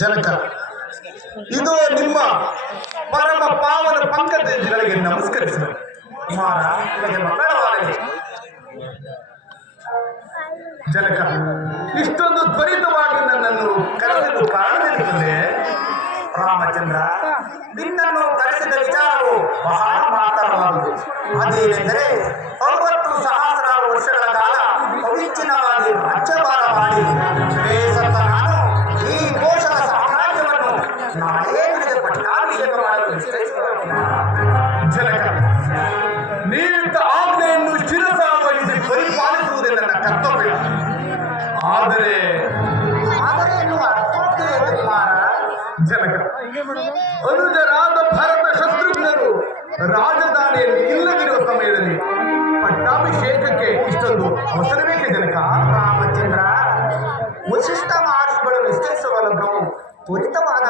ಜನಕ, ಇದು ನಿಮ್ಮ ಪರಮ ಪಾವನ ಪಂಕಜಗಳಿಗೆ ನಮಸ್ಕರಿಸಬೇಕು. ಕುಮಾರ, ನಿಮಗೆ ಮಂಗಳವಾಗಲಿ. ಜನಕ, ಇಷ್ಟೊಂದು ತ್ವರಿತವಾಗಿ ನನ್ನನ್ನು ಕರೆದಿದ್ದು ಕಾರಣವೇನಿದೆ? ರಾಮಚಂದ್ರ, ನಿನ್ನನ್ನು ಕರೆಸಿದ ವಿಚಾರವು ಬಹಳ ಮಾತರವಾದುದು. ಅದೇನೆಂದರೆ 60 ಸಹಸ್ರಾರು ವರ್ಷಗಳ ಕಾಲ ಅವಿಚ್ಛಿನ್ನವಾಗಿ ರಾಜ್ಯಭಾರ ಮಾಡಿ ಬೇಸತ್ತ ನಾನು ಈ ಕೋಶದ ಸಾಮ್ರಾಜ್ಯವನ್ನು ನಾನೇ ನನಗೆ ಪಟ್ಟಾಭಿಷೇಕ ಮಾಡಲು ನಿಶ್ಚಯಿಸಿದರು. ಜನಕ, ನೀವಿದ್ದ ಆಜ್ಞೆಯನ್ನು ಶಿರಸಾವಹಿಸಿ ಪರಿಪಾಲಿಸುವುದೇ ನನ್ನ ಕರ್ತವ್ಯ. ಆದರೆ ಎನ್ನುವ ಅರ್ಥೋಕ್ತಿದೆ ಕುಮಾರ. ಜನಕ, ಅನುಜರಾದ ಭರತ ಶತ್ರುಘ್ನರು ರಾಜಧಾನಿಯಲ್ಲಿ ಇಲ್ಲದಿರುವ ಸಮಯದಲ್ಲಿ ಪಟ್ಟಾಭಿಷೇಕಕ್ಕೆ ಇಷ್ಟೊಂದು ಅವಸರವೇಕೆ ಜನಕ? ರಾಮಚಂದ್ರ, ವಶಿಷ್ಠ ಮಹರ್ಷಿಗಳು ನಿಶ್ಚಯಿಸುವ ಲಗ್ನವು ತ್ವರಿತವಾಗಿ